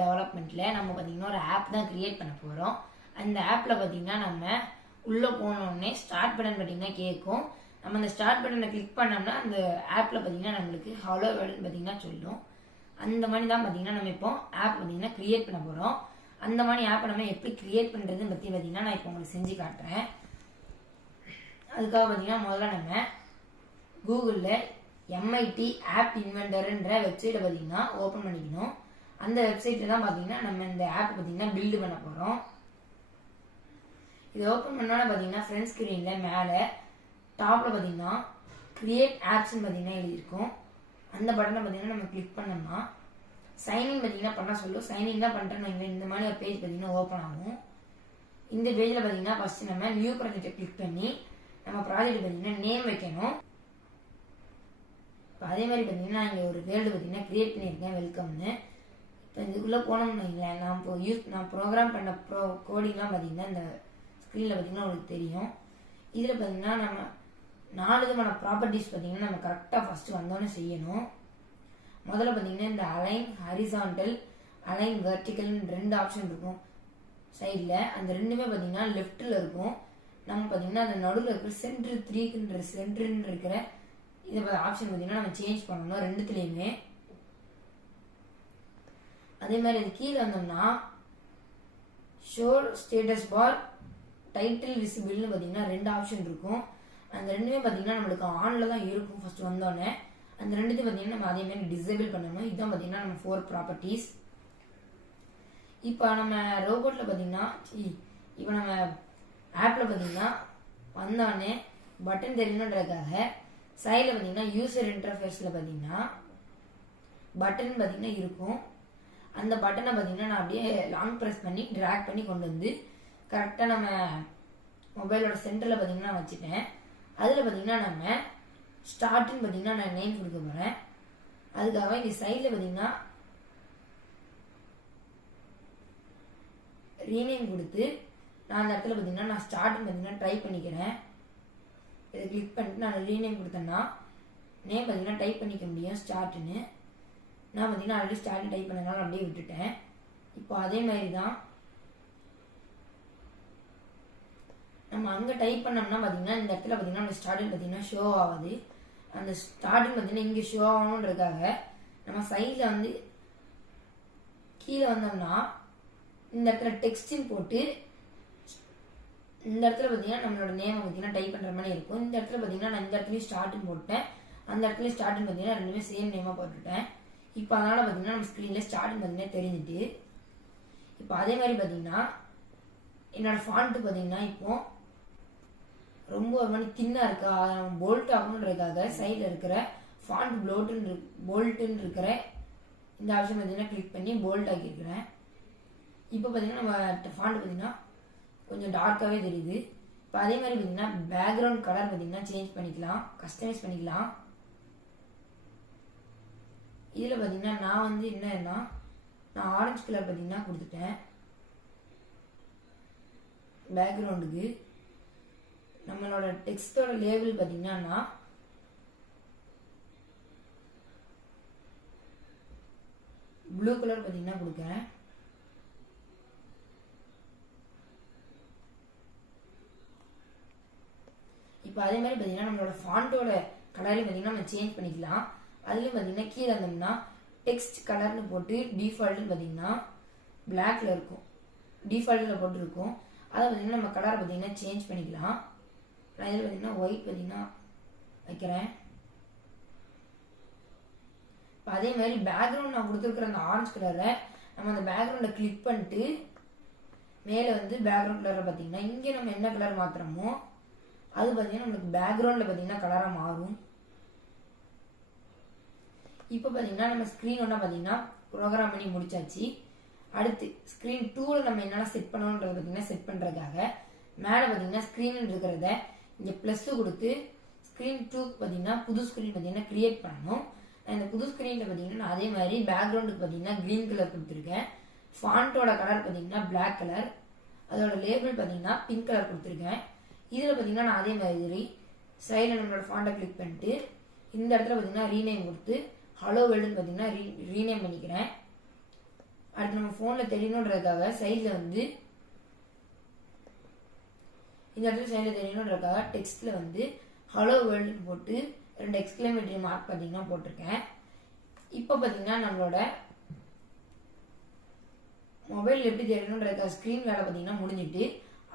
டெவலப்மெண்ட்டில் நம்ம பார்த்திங்கன்னா ஒரு ஆப் தான் க்ரியேட் பண்ண போகிறோம். அந்த ஆப்பில் பார்த்திங்கன்னா நம்ம உள்ளே போனோடனே ஸ்டார்ட் பட்டன் பார்த்திங்கன்னா கேட்கும். நம்ம அந்த ஸ்டார்ட் பட்டனை கிளிக் பண்ணோம்னா அந்த ஆப்பில் பார்த்திங்கன்னா நம்மளுக்கு ஹலோ வேர்ல்டுன்னு பார்த்திங்கன்னா சொல்லும். அந்த மாதிரி தான் பார்த்திங்கன்னா நம்ம இப்போ ஆப் பார்த்திங்கன்னா க்ரியேட் பண்ண போகிறோம். அந்த மாதிரி ஆப்பை நம்ம எப்படி க்ரியேட் பண்ணுறதுன்னு பற்றி பார்த்திங்கன்னா நான் இப்போ உங்களுக்கு செஞ்சு காட்டுறேன். அதுக்காக பார்த்திங்கன்னா முதல்ல நம்ம கூகுளில் MIT ஆப் இன்வென்டர்ன்ற வெப்சைட்டை பார்த்திங்கன்னா ஓப்பன் பண்ணிக்கணும். அந்த வெப்சைட்டில் தான் பார்த்திங்கன்னா நம்ம இந்த ஆப் பார்த்திங்கன்னா பில்டு பண்ண போகிறோம். இது ஓப்பன் பண்ணாலும் பார்த்திங்கன்னா ஃப்ரண்ட் ஸ்க்ரீனில் மேலே டாப்பில் பார்த்திங்கன்னா க்ரியேட் ஆப்ஸ்ன்னு பார்த்திங்கன்னா எழுதியிருக்கும். அந்த பட்டனை பார்த்திங்கன்னா நம்ம கிளிக் பண்ணோம்னா சைன்இன் பார்த்திங்கன்னா பண்ண சொல்லும். சைன்இன் தான் பண்ணுறேன்னு இந்த மாதிரி ஒரு பேஜ் பார்த்திங்கன்னா ஓப்பன் ஆகும். இந்த பேஜில் பார்த்திங்கன்னா ஃபஸ்ட்டு நம்ம நியூ ப்ராஜெக்டை கிளிக் பண்ணி நம்ம ப்ராஜெக்ட் பார்த்திங்கன்னா நேம் வைக்கணும். இப்போ அதே மாதிரி பார்த்திங்கன்னா நான் இங்கே ஒரு வேர்ல்டு பார்த்திங்கன்னா க்ரியேட் பண்ணியிருக்கேன், வெல்கம்னு. இப்போ இதுக்குள்ளே போனோம்னு வைங்களேன், நான் ப்ரோக்ராம் பண்ண கோடிங்லாம் பார்த்திங்கன்னா இந்த ஸ்க்ரீனில் பார்த்திங்கன்னா உங்களுக்கு தெரியும். இதில் பார்த்திங்கன்னா நம்ம 4 விதமான ப்ராப்பர்ட்டிஸ் பார்த்திங்கன்னா நம்ம கரெக்டாக ஃபஸ்ட்டு வந்தோன்னே செய்யணும். முதல்ல பார்த்திங்கன்னா இந்த அலைன் ஹரிசான்டல், அலைன் வெர்டிக்கல்னு 2 ஆப்ஷன் இருக்கும் சைடில். அந்த ரெண்டுமே பார்த்திங்கன்னா லெஃப்ட்டில் இருக்கும். நம்ம பார்த்திங்கன்னா அந்த நடுவில் இருக்கிற சென்ட்ருன்னு இருக்கிற இதை ஆப்ஷன் பார்த்திங்கன்னா நம்ம சேஞ்ச் பண்ணணும் ரெண்டுத்துலேயுமே. அதே மாதிரி அது கீழே வந்தோம்னா ஷோ ஸ்டேட்டஸ் பார், டைட்டில் விசிபிள்னு பார்த்திங்கன்னா 2 ஆப்ஷன் இருக்கும். அந்த ரெண்டுமே பார்த்திங்கன்னா நம்மளுக்கு ஆனில் தான் இருக்கும் ஃபஸ்ட்டு வந்தோடனே. அந்த ரெண்டுத்தையும் பார்த்திங்கன்னா நம்ம அதே மாதிரி டிசேபிள் பண்ணணும். இதுதான் பார்த்திங்கன்னா நம்ம 4 ப்ராப்பர்ட்டிஸ். இப்போ நம்ம ரோபோட்டில் பார்த்திங்கன்னா இப்போ நம்ம ஆப்பில் பார்த்திங்கன்னா வந்தோடனே பட்டன் தெரியணுன்றதுக்காக சைடில் பார்த்திங்கன்னா யூசர் இன்டர்ஃபேஸில் பார்த்திங்கன்னா பட்டன் பார்த்திங்கன்னா இருக்கும். அந்த பட்டனை பார்த்திங்கன்னா நான் அப்படியே லாங் ப்ரெஸ் பண்ணி ட்ராக் பண்ணி கொண்டு வந்து கரெக்டாக நம்ம மொபைலோட சென்டரில் பார்த்திங்கன்னா வச்சுட்டேன். அதில் பார்த்திங்கன்னா நம்ம ஸ்டார்ட்னு பார்த்திங்கன்னா நான் நேம் கொடுக்க போகிறேன். அதுக்காக இங்கே சைடில் பார்த்திங்கன்னா ரீநேம் கொடுத்து நான் அந்த இடத்துல பார்த்திங்கன்னா நான் ஸ்டார்ட்னு பார்த்திங்கன்னா ட்ரை பண்ணிக்கிறேன். இதை கிளிக் பண்ணிட்டு நான் ரீநேம் கொடுத்தேன்னா நேம் பார்த்திங்கன்னா டைப் பண்ணிக்க முடியும் ஸ்டார்ட்னு. நான் பார்த்திங்கன்னா ஆல்ரெடி ஸ்டார்ட் டைப் பண்ணதுனால அப்படியே விட்டுட்டேன். இப்போ அதே மாதிரி தான் நம்ம அங்கே டைப் பண்ணோம்னா பார்த்திங்கன்னா இந்த இடத்துல பார்த்திங்கன்னா அந்த ஸ்டார்டிங் பார்த்திங்கன்னா ஷோ ஆகுது. அந்த ஸ்டார்டிங் பார்த்திங்கன்னா இங்கே ஷோ ஆகணுன்றதுக்காக நம்ம சைடில் வந்து கீழே வந்தோம்னா இந்த இடத்துல டெக்ஸ்டின் போட்டு இந்த இடத்துல பார்த்திங்கன்னா நம்மளோட நேம் பார்த்திங்கன்னா டைப் பண்ணுற மாதிரி இருக்கும். இந்த இடத்துல பார்த்திங்கன்னா நான் இந்த இடத்துலையும் ஸ்டார்டிங் போட்டேன், அந்த இடத்துலையும் ஸ்டார்டிங் பார்த்திங்கன்னா ரெண்டுமே சேம் நேமாக போட்டுட்டேன். இப்போ அதனால் பார்த்திங்கன்னா நம்ம ஸ்க்ரீனில் ஸ்டார்டிங் பார்த்திங்கன்னா தெரிஞ்சுட்டு இப்போ அதே மாதிரி பார்த்திங்கன்னா என்னோடய ஃபாண்ட்டு பார்த்திங்கன்னா இப்போது ரொம்ப ஒரு மாதிரி தின்னாக இருக்கா, போல்ட் ஆகணுன்றதுக்காக சைடில் இருக்கிற ஃபாண்ட் போல்ட்டுன்னு இருக்கிற இந்த ஆப்ஷன் பார்த்திங்கன்னா கிளிக் பண்ணி போல்ட் ஆக்கியிருக்கிறேன். இப்போ பார்த்திங்கன்னா நம்ம ஃபாண்ட் பார்த்திங்கன்னா கொஞ்சம் டார்க்காகவே தெரியுது. இப்போ அதே மாதிரி பார்த்திங்கன்னா பேக்ரவுண்ட் கலர் பார்த்திங்கன்னா சேஞ்ச் பண்ணிக்கலாம், கஸ்டமைஸ் பண்ணிக்கலாம். இதில் பார்த்திங்கன்னா நான் வந்து என்னன்னா நான் ஆரஞ்சு கலர் பார்த்திங்கன்னா கொடுத்துட்டேன் பேக்ரவுண்டுக்கு. நம்மளோட டெக்ஸ்டோட லேபிள் பார்த்திங்கன்னா ப்ளூ கலர் பார்த்திங்கன்னா கொடுக்குறேன். இப்போ அதே மாதிரி பார்த்திங்கன்னா நம்மளோட ஃபாண்ட்டோட கலரையும் பார்த்திங்கன்னா நம்ம சேஞ்ச் பண்ணிக்கலாம். அதுலேயும் பார்த்திங்கன்னா கீழே இருந்தோம்னா டெக்ஸ்ட் கலர்னு போட்டு டிஃபால்ட்டுன்னு பார்த்திங்கன்னா பிளாக்ல இருக்கும், டிஃபால்ட்டில் போட்டுருக்கும். அதை பார்த்திங்கன்னா நம்ம கலரை பார்த்திங்கன்னா சேஞ்ச் பண்ணிக்கலாம். நான் இதில் பார்த்திங்கன்னா ஒயிட் பார்த்திங்கன்னா வைக்கிறேன். இப்போ அதே மாதிரி பேக்ரவுண்ட் நான் கொடுத்துருக்குற அந்த ஆரஞ்சு கலரை நம்ம அந்த பேக்ரவுண்டை கிளிக் பண்ணிட்டு மேலே வந்து பேக்ரவுண்ட் கலரில் பார்த்திங்கன்னா இங்கே நம்ம என்ன கலர் மாற்றுறோமோ அது பார்த்திங்கன்னா நம்மளுக்கு பேக்ரவுண்டில் பார்த்திங்கன்னா கலராக மாறும். இப்போ பார்த்திங்கன்னா நம்ம ஸ்க்ரீன் ஒன்றா பார்த்திங்கன்னா ப்ரோக்ராம் பண்ணி முடிச்சாச்சு. அடுத்து ஸ்க்ரீன் 2ல் நம்ம என்னெல்லாம் செட் பண்ணணுன்றது பார்த்திங்கன்னா செட் பண்ணுறதுக்காக மேலே பார்த்திங்கன்னா ஸ்க்ரீன் இருக்கிறத இங்கே ப்ளஸ்ஸு கொடுத்து ஸ்க்ரீன் 2க்கு பார்த்திங்கன்னா புது ஸ்க்ரீன் பார்த்திங்கன்னா க்ரியேட் பண்ணணும். இந்த புது ஸ்க்ரீனில் பார்த்திங்கன்னா நான் அதே மாதிரி பேக்ரவுண்டுக்கு பார்த்திங்கன்னா க்ரீன் கலர் கொடுத்துருக்கேன். ஃபாண்ட்டோட கலர் பார்த்திங்கன்னா பிளாக் கலர், அதோட லேபிள் பார்த்திங்கன்னா பிங்க் கலர் கொடுத்துருக்கேன். இதில் பார்த்திங்கன்னா நான் அதே மாதிரி சைடில் நம்மளோட ஃபாண்ட்டை கிளிக் பண்ணிட்டு இந்த இடத்துல பார்த்திங்கன்னா ரீநேம் கொடுத்து ஹலோ வேர்ல்டுன்னு பார்த்திங்கன்னா ரீநேம் பண்ணிக்கிறேன். அடுத்து நம்ம ஃபோனில் தெரியணுன்றதுக்காக சைடில் வந்து இந்த இடத்துல சைடில் தெரியணுன்றதுக்காக டெக்ஸ்ட்டில் வந்து ஹலோ வேர்ல்டுன்னு போட்டு 2 எக்ஸ்க்ளமேட்டரி மார்க் பார்த்தீங்கன்னா போட்டிருக்கேன். இப்போ பார்த்தீங்கன்னா நம்மளோட மொபைல் எப்படி தெரியணுன்றதுக்காக ஸ்க்ரீன் வேலை பார்த்தீங்கன்னா முடிஞ்சிட்டு,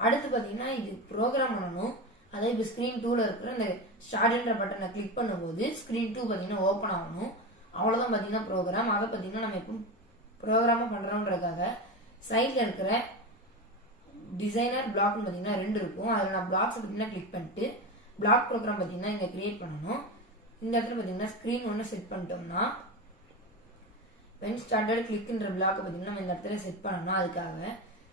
அடுத்து பார்த்தீங்கன்னா இது ப்ரோக்ராம் பண்ணணும். அதே இப்போ ஸ்க்ரீன் 2ல் இருக்கிற அந்த ஸ்டார்ட்ன்ற பட்டனை கிளிக் பண்ணும்போது ஸ்க்ரீன் 2 பார்த்தீங்கன்னா ஓப்பன் ஆகணும். அவ்வளோதான் பார்த்தீங்கன்னா ப்ரோக்ராம். அதை பார்த்தீங்கன்னா நம்ம எப்பவும் ப்ரோக்ராமாக பண்ணுறோன்றதுக்காக சைடில் இருக்கிற டிசைனர் பிளாக்னு பார்த்தீங்கன்னா 2 இருக்கும். அதில் நான் பிளாக்ஸ் பார்த்தீங்கன்னா கிளிக் பண்ணிட்டு பிளாக் ப்ரோக்ராம் பார்த்தீங்கன்னா இங்கே கிரியேட் பண்ணணும். இந்த இடத்துல பார்த்தீங்கன்னா ஸ்க்ரீன் ஒன்று செட் பண்ணிட்டோம்னா வென் ஸ்டார்டட் கிளிக்ன்ற பிளாக்கை பார்த்தீங்கன்னா நம்ம இந்த இடத்துல செட் பண்ணோம்னா அதுக்காக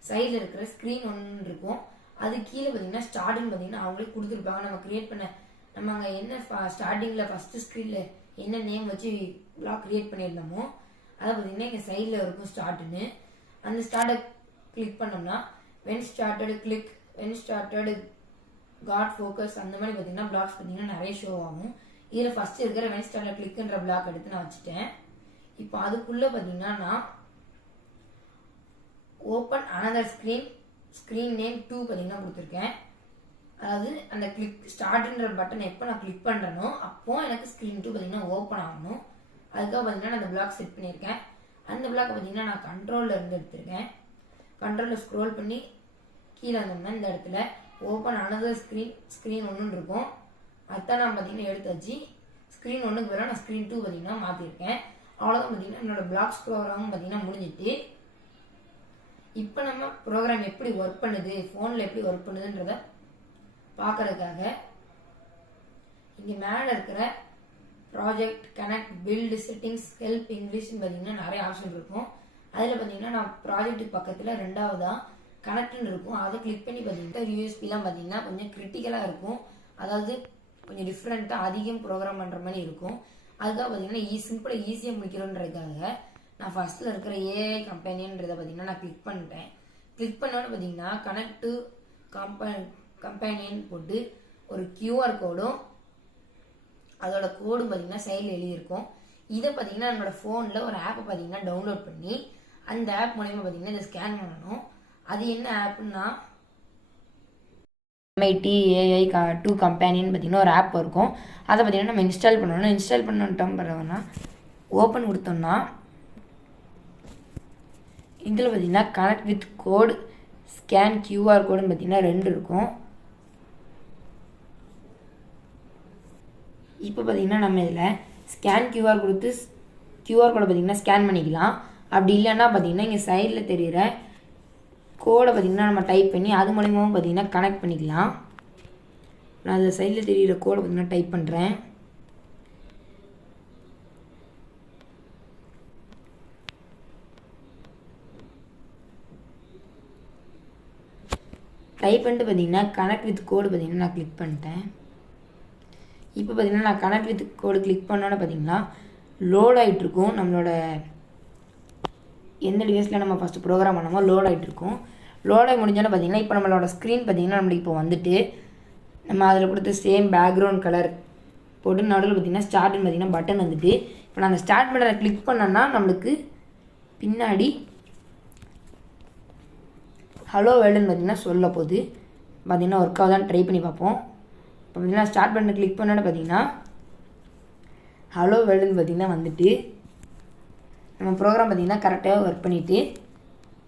சைடில் இருக்கிற ஸ்க்ரீன் ஒன்று இருக்கும். அது கீழே பார்த்தீங்கன்னா ஸ்டார்டிங் பார்த்தீங்கன்னா அவங்களே கொடுத்துருப்பாங்க. நம்ம கிரியேட் பண்ண நம்ம அங்கே என்ன ஸ்டார்டிங்கில் ஃபஸ்ட்டு ஸ்க்ரீனில் என்ன நேம் வச்சு பிளாக் கிரியேட் பண்ணியிருந்தோமோ அதை பார்த்தீங்கன்னா இங்கே சைடில் இருக்கும் ஸ்டார்ட்னு. அந்த ஸ்டார்ட்டை கிளிக் பண்ணோம்னா when started click, when started got focus அந்த மாதிரி பார்த்தீங்கன்னா பிளாக்ஸ் பார்த்தீங்கன்னா நிறைய ஷோ ஆகும். இதில் ஃபஸ்ட்டு இருக்கிற வென் ஸ்டார்டட் கிளிக்ன்ற பிளாக் எடுத்து நான் வச்சுட்டேன். இப்போ அதுக்குள்ளே பார்த்தீங்கன்னா நான் ஓப்பன் அனதர் ஸ்க்ரீன் நேம் 2 பார்த்தீங்கன்னா கொடுத்துருக்கேன். அதாவது அந்த கிளிக் ஸ்டார்ட்ன்ற பட்டன் எப்போ நான் கிளிக் பண்ணுறேனோ அப்போ எனக்கு ஸ்க்ரீன் 2 பார்த்தீங்கன்னா ஓப்பன் ஆகணும். அதுக்காக பார்த்தீங்கன்னா நான் அந்த பிளாக் செட் பண்ணியிருக்கேன். அந்த பிளாக் பார்த்தீங்கன்னா நான் கண்ட்ரோலில் இருந்து எடுத்திருக்கேன். கண்ட்ரோலில் ஸ்க்ரோல் பண்ணி கீழே வந்தோம்னா இந்த இடத்துல ஓப்பன் அனதர் ஸ்க்ரீன் ஒன்று இருக்கும். அதுதான் நான் பார்த்தீங்கன்னா எடுத்தாச்சு. ஸ்க்ரீன் 1க்கு பதிலாக நான் ஸ்க்ரீன் 2 பார்த்தீங்கன்னா மாற்றிருக்கேன். அவ்வளோதான் பார்த்தீங்கன்னா என்னோட பிளாக்ஸ் ப்ரோக்ராமும் பார்த்தீங்கன்னா முடிஞ்சிட்டு. இப்போ நம்ம ப்ரோக்ராம் எப்படி ஒர்க் பண்ணுது, ஃபோனில் எப்படி ஒர்க் பண்ணுதுன்றத பார்க்கறதுக்காக இங்கே மேலே இருக்கிற project, connect, build, settings, help, இங்கிலீஷ்னு பார்த்தீங்கன்னா நிறைய ஆப்ஷன் இருக்கும். அதில் பார்த்தீங்கன்னா நான் ப்ராஜெக்ட்டுக்கு பக்கத்தில் 2வதாக கனெக்ட்னு இருக்கும். அதை கிளிக் பண்ணி பார்த்தீங்கன்னா யூஎஸ்பிலாம் பார்த்தீங்கன்னா கொஞ்சம் கிரிட்டிக்கலாக இருக்கும். அதாவது கொஞ்சம் டிஃப்ரெண்ட்டாக அதிகம் ப்ரோக்ராம் பண்ணுற மாதிரி இருக்கும். அதுக்காக பார்த்தீங்கன்னா சிம்பிளாக ஈஸியாக முடிக்கிறோன்றதுக்காக நான் ஃபஸ்ட்டில் இருக்கிற ஏஐ கம்பெனின்றதை பார்த்தீங்கன்னா நான் கிளிக் பண்ணிட்டேன். கிளிக் பண்ணோன்னு பார்த்தீங்கன்னா கனெக்ட் டு கம்பெனின்னு போட்டு ஒரு QR கோடும் அதோட கோடும் பார்த்தீங்கன்னா சைடில் எழுதியிருக்கும். இதை பார்த்தீங்கன்னா என்னோட ஃபோனில் ஒரு ஆப்பை பார்த்தீங்கன்னா டவுன்லோட் பண்ணி அந்த ஆப் மூலயமா பார்த்தீங்கன்னா இதை ஸ்கேன் பண்ணணும். அது என்ன ஆப்புன்னா MIT AI 2 கம்பெனின்னு பார்த்தீங்கன்னா ஒரு ஆப் இருக்கும். அதை பார்த்தீங்கன்னா நம்ம இன்ஸ்டால் பண்ணணும். இன்ஸ்டால் பண்ணிட்டோம் பரவாயில்ல ஓப்பன் கொடுத்தோம்னா இதில் பார்த்தீங்கன்னா connect with code, scan QR கோடுன்னு பார்த்தீங்கன்னா 2 இருக்கும். இப்போ பார்த்தீங்கன்னா நம்ம இதில் ஸ்கேன் QR கொடுத்து QR கோடை பார்த்தீங்கன்னா ஸ்கேன் பண்ணிக்கலாம். அப்படி இல்லைன்னா பார்த்தீங்கன்னா இங்கே சைடில் தெரிகிற கோடை பார்த்தீங்கன்னா நம்ம டைப் பண்ணி அது மூலியமாகவும் பார்த்தீங்கன்னா கனெக்ட் பண்ணிக்கலாம். நான் அதில் சைடில் தெரிகிற கோடை பார்த்தீங்கன்னா டைப் பண்ணுறேன். டைப் பண்ணிட்டு பார்த்தீங்கன்னா கனெக்ட் வித் கோடு பார்த்தீங்கன்னா நான் கிளிக் பண்ணிட்டேன். இப்போ பார்த்தீங்கன்னா நான் கனெக்ட் வித் கோடு கிளிக் பண்ணோன்னு பார்த்தீங்கன்னா லோட் ஆகிட்டுருக்கும். நம்மளோட எந்த டிவைஸில் நம்ம ஃபஸ்ட்டு ப்ரோக்ராம் பண்ணோமோ லோட் ஆகிட்டுருக்கும். லோடாகி முடிஞ்சோன்னு பார்த்தீங்கன்னா இப்போ நம்மளோட ஸ்க்ரீன் பார்த்தீங்கன்னா நம்மளுக்கு இப்போ வந்துட்டு நம்ம அதில் கொடுத்து சேம் பேக்ரவுண்ட் கலர் போட்டு நடுவில் பார்த்தீங்கன்னா ஸ்டார்ட்னு பார்த்தீங்கன்னா பட்டன் வந்துட்டு இப்போ நான் அந்த ஸ்டார்ட் பட்டனை கிளிக் பண்ணேன்னா நம்மளுக்கு பின்னாடி ஹலோ வேர்ல்டுன்னு பார்த்தீங்கன்னா சொல்ல போகுது. பார்த்தீங்கன்னா ஒர்க் ஆகுதான்னு ட்ரை பண்ணி பார்ப்போம். இப்போ பார்த்தீங்கன்னா ஸ்டார்ட் பட்டனை கிளிக் பண்ணோன்னு பார்த்தீங்கன்னா ஹலோ வேர்ல்டுன்னு பார்த்தீங்கன்னா வந்துட்டு நம்ம ப்ரோக்ராம் பார்த்தீங்கன்னா கரெக்டாக ஒர்க் பண்ணிவிட்டு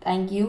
தேங்க்யூ.